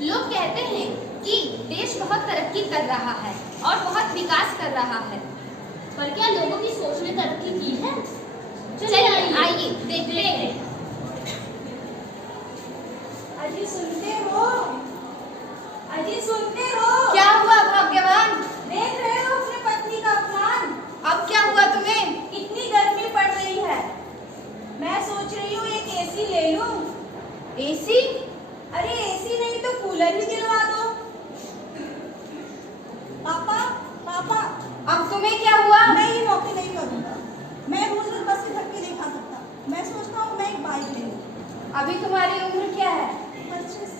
लोग कहते हैं कि देश बहुत तरक्की कर रहा है और बहुत विकास कर रहा है, पर क्या लोगों की सोच ने तरक्की की है? चलिए आइए देखते हैं। अजी सुनते हो? अजी सुनते हो? क्या हुआ भाग्यवान? देख रहे हो अपने पत्नी का अपमान? अब क्या हुआ तुम्हें? इतनी गर्मी पड़ रही है, मैं सोच रही हूँ एक एसी ले लूं। एसी? अरे एसी नहीं तो कूलर भी दिलवा दो। पापा पापा, अब तुम्हें क्या हुआ? मैं ये नौकरी नहीं करूँगा। मैं रोज रोज बस से धक्के नहीं खा सकता। मैं सोचता हूँ मैं एक बाइक ले लूं। अभी तुम्हारी उम्र क्या है? 25।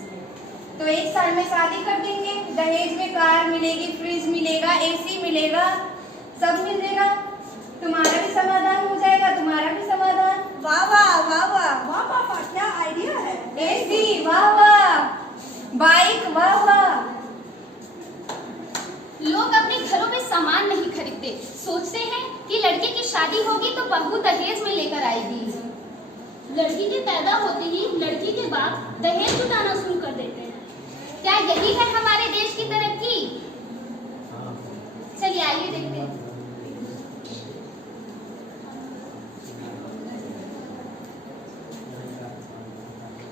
तो 1 साल में शादी कर देंगे। दहेज में कार मिलेगी, फ्रिज मिलेगा, एसी मिलेगा, सब मिलेगा। तुम्हारा भी समाधान हो जाएगा, तुम्हारा भी समाधान। वाह वाह वाह वाह वाह पापा, क्या आइडिया है। एसी वाह वाह, बाइक वाह वाह। लोग अपने घरों में सामान नहीं खरीदते, सोचते हैं कि लड़के की शादी होगी तो बहू दहेज में लेकर आएगी। लड़की के पैदा होते ही लड़की के बाप दहेज जुटाना शुरू कर देते हैं। क्या यही है हमारे देश की तरक्की? चलिए आइए देखते हैं।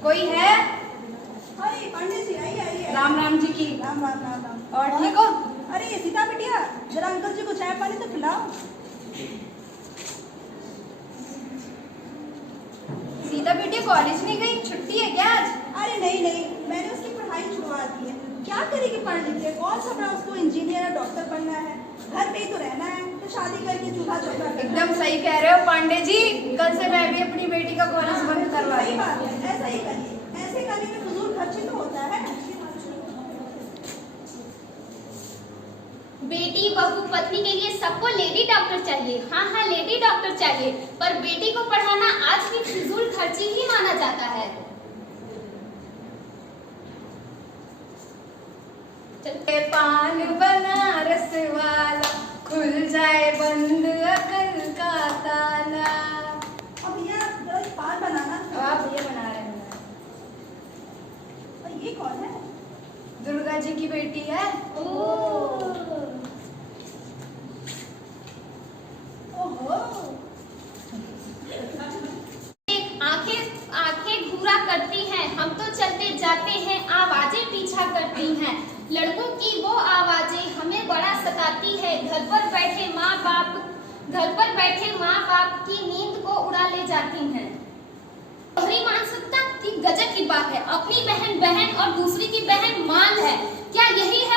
कोई है? अरे पंडित जी आइए आइए। राम राम जी की। राम राम राम राम। और ठीक हो? अरे सीता बिटिया, जरा अंकल जी को चाय पानी तो पिलाओ। सीता बेटी कॉलेज नहीं गई? छुट्टी है क्या आज? अरे नहीं नहीं, मैंने उसकी पढ़ाई छुड़वा दी है। क्या करेगी पढ़ लिख के? कौन सा बड़ा उसको इंजीनियर या डॉक्टर बनना है? घर पे ही तो रहना है, तो शादी करके चूल्हा चौका करना। एकदम सही कह रहे हो पांडे जी। कल से मैं भी अपनी बेटी का कॉलेज बंद करवा सही रही बात है, ऐसा ही करिए। ऐसे करने में फजूल खर्ची तो होता है। बेटी बहू पत्नी के लिए सबको लेडी डॉक्टर चाहिए। हाँ हाँ, लेडी डॉक्टर चाहिए, पर बेटी को पढ़ाना आज भी फिजूल खर्ची ही माना जाता है। चलते पान बनारस वाला, खुल जाए बंद अकल का ताला। अब भैया जरा पान बनाना। अब आप ये बना रहे हैं। और ये कौन है? दुर्गा जी की बेटी है। ओहो। आंखें आंखें घूरा करती हैं, हम तो चलते जाते हैं, आवाजें पीछा करती हैं। लड़कों की वो आवाजें हमें बड़ा सताती है। घर पर बैठे माँ बाप की नींद को उड़ा ले जाती हैं। दोहरी मानसिकता की गजब की बात है। अपनी बहन बहन और दूसरी की बहन माल है। क्या यही है